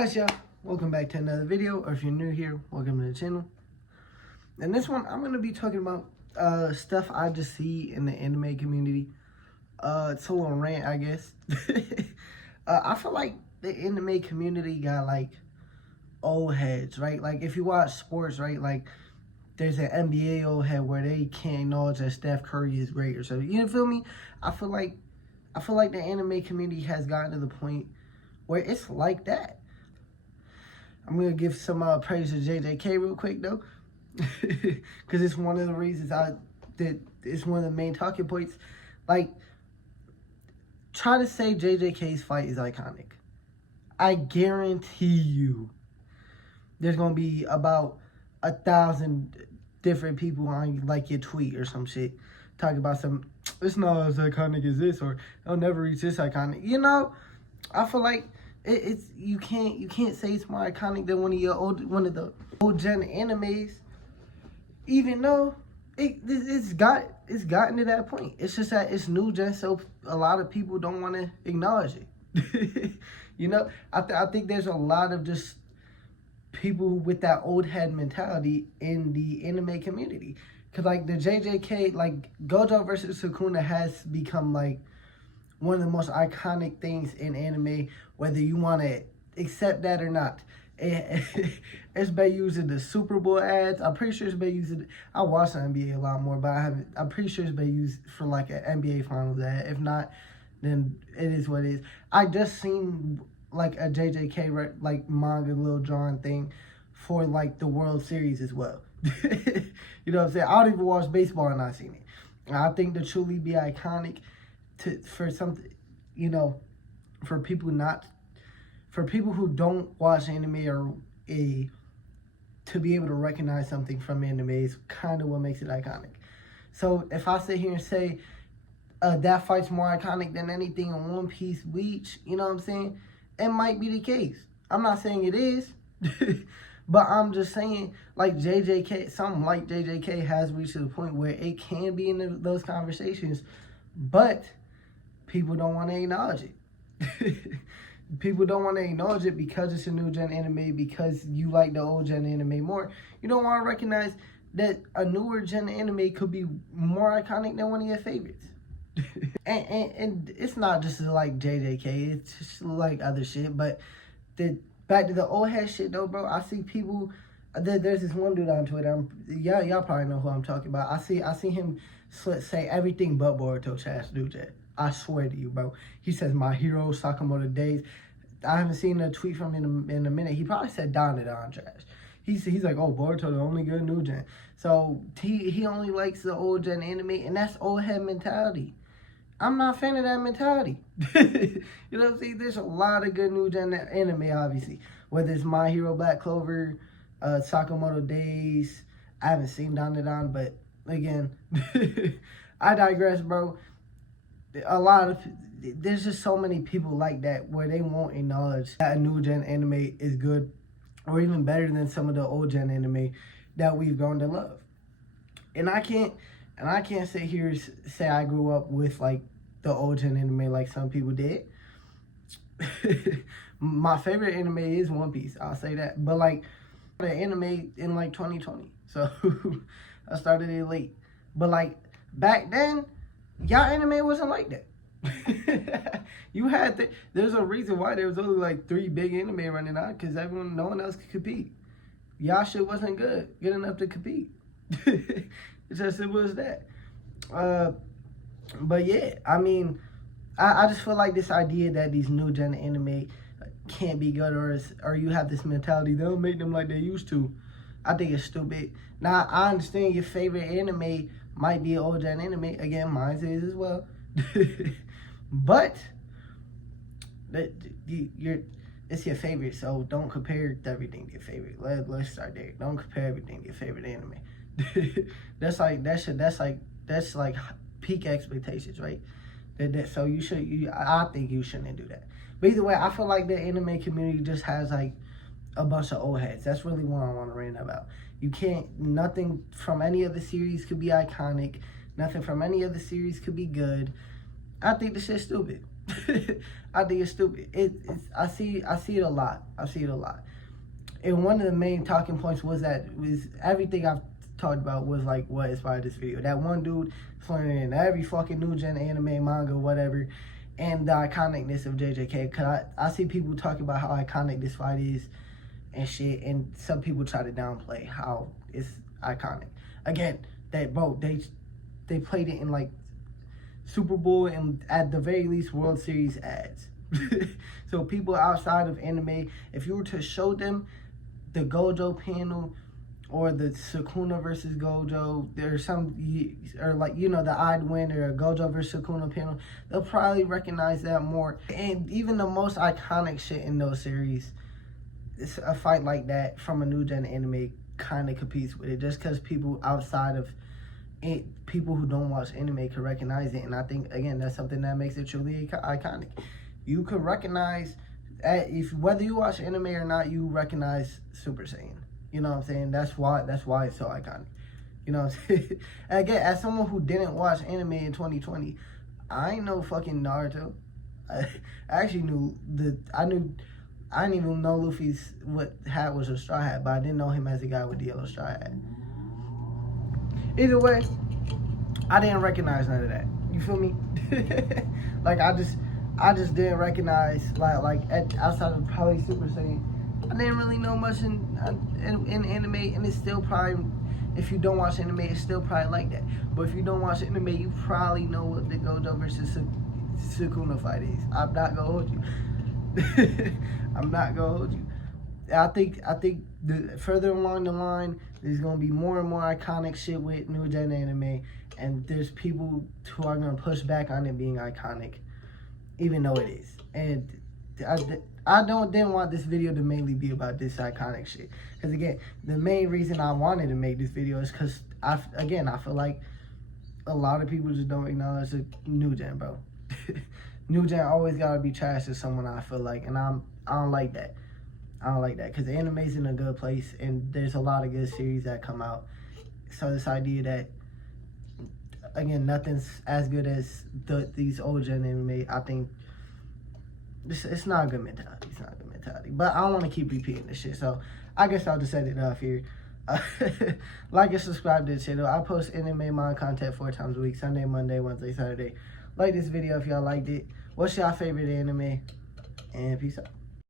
Guys, y'all, welcome back to another video, or if you're new here, welcome to the channel. In this one, I'm going to be talking about stuff I just see in the anime community. It's a little rant, I guess. I feel like the anime community got, like, old heads, right? Like, if you watch sports, right, like, there's an NBA old head where they can't acknowledge that Steph Curry is great or something. You feel me? I feel like the anime community has gotten to the point where it's like that. I'm going to give some praise to JJK real quick, though. Because it's one of the reasons it's one of the main talking points. Like, try to say JJK's fight is iconic. I guarantee you there's going to be about 1,000 different people on, like, your tweet or some shit talking about some, it's not as iconic as this, or it'll never reach this iconic. You know, I feel like it's you can't say it's more iconic than one of the old gen animes, even though it's gotten to that point. It's just that it's new gen, so a lot of people don't want to acknowledge it. You know, I think there's a lot of just people with that old head mentality in the anime community, cause like the JJK, like Gojo versus Sukuna has become like one of the most iconic things in anime, whether you want to accept that or not. It's been using the Super Bowl ads. I'm pretty sure it's been using, I watch the NBA a lot more, but I'm pretty sure it's been used for like an NBA Finals ad. If not, then it is what it is. I just seen like a JJK like manga little drawing thing for like the World Series as well. You know what I'm saying? I don't even watch baseball and I've seen it. And I think to truly be iconic, for something, you know, for people who don't watch anime or to be able to recognize something from anime is kind of what makes it iconic. So if I sit here and say that fight's more iconic than anything in One Piece, Bleach, you know what I'm saying? It might be the case. I'm not saying it is, but I'm just saying like something like JJK has reached to the point where it can be in those conversations, but people don't want to acknowledge it. People don't want to acknowledge it because it's a new gen anime, because you like the old gen anime more. You don't want to recognize that a newer gen anime could be more iconic than one of your favorites. and it's not just like JJK, it's just like other shit. But back to the old head shit though, bro. I see people. There's this one dude on Twitter. Y'all probably know who I'm talking about. I see him say everything but Boruto trash, dude. I swear to you, bro. He says My Hero, Sakamoto Days. I haven't seen a tweet from him in a minute. He probably said Don trash. He's like, oh, Boruto the only good new gen. So he only likes the old gen anime, and that's old head mentality. I'm not a fan of that mentality. You know what I'm saying? There's a lot of good new gen anime, obviously. Whether it's My Hero, Black Clover, Sakamoto Days. I haven't seen Don, but again, I digress, bro. There's just so many people like that where they won't acknowledge that a new gen anime is good or even better than some of the old gen anime that we've grown to love. And I can't sit here and say I grew up with like the old gen anime like some people did. My favorite anime is One Piece, I'll say that. But like the anime in like 2020. So I started it late. But like back then, y'all anime wasn't like that. There's a reason why there was only like 3 big anime running out, because no one else could compete. Y'all shit wasn't good enough to compete. It's as simple as that. But yeah, I mean, I just feel like this idea that these new gen anime can't be good, or you have this mentality, they don't make them like they used to. I think it's stupid. Now, I understand your favorite anime might be an old gen anime. Again, mine is as well. But it's your favorite, so don't compare everything to your favorite. Let's start there. Don't compare everything to your favorite anime. That's like peak expectations, right? So I think you shouldn't do that. But either way, I feel like the anime community just has like a bunch of old heads. That's really what I want to rant about. Nothing from any of the series could be iconic. Nothing from any of the series could be good. I think this shit's stupid. I think it's stupid. I see it a lot. I see it a lot. And one of the main talking points was everything I've talked about was like what inspired this video. That one dude flaring in every fucking new gen anime, manga, whatever, and the iconicness of JJK. Cause I see people talking about how iconic this fight is and shit, and some people try to downplay how it's iconic. Again, they played it in like Super Bowl and at the very least World Series ads. So people outside of anime, if you were to show them the Gojo panel or the Sukuna versus Gojo, there's some, or like, you know, the I'd Win or a Gojo versus Sukuna panel, they'll probably recognize that more. And even the most iconic shit in those series, a fight like that from a new gen anime kind of competes with it, just because people outside of it, people who don't watch anime can recognize it. And I think, again, that's something that makes it truly iconic. You could recognize, whether you watch anime or not, you recognize Super Saiyan. You know what I'm saying? That's why it's so iconic. You know what I'm saying? Again, as someone who didn't watch anime in 2020, I ain't know fucking Naruto. I actually knew I didn't even know Luffy's hat was a straw hat, but I didn't know him as a guy with the yellow straw hat. Either way, I didn't recognize none of that. You feel me? Like I just didn't recognize outside of probably Super Saiyan, I didn't really know much in anime, and it's still probably, if you don't watch anime, it's still probably like that. But if you don't watch anime, you probably know what the Gojo versus Sukuna fight is. I'm not gonna hold you. I'm not gonna hold you. I think the further along the line, there's gonna be more and more iconic shit with new gen anime, and there's people who are gonna push back on it being iconic, even though it is. And I didn't want this video to mainly be about this iconic shit, because again, the main reason I wanted to make this video is because I feel like a lot of people just don't acknowledge the new gen, bro. New gen always gotta be trashed to someone, I feel like, and I don't like that. I don't like that, because the anime's in a good place, and there's a lot of good series that come out. So this idea that, again, nothing's as good as these old gen anime, I think it's not a good mentality. It's not a good mentality. But I don't want to keep repeating this shit, so I guess I'll just set it off here. Like and subscribe to the channel. I post anime manga content 4 times a week: Sunday, Monday, Wednesday, Saturday. Like this video if y'all liked it. What's your favorite anime? And peace out.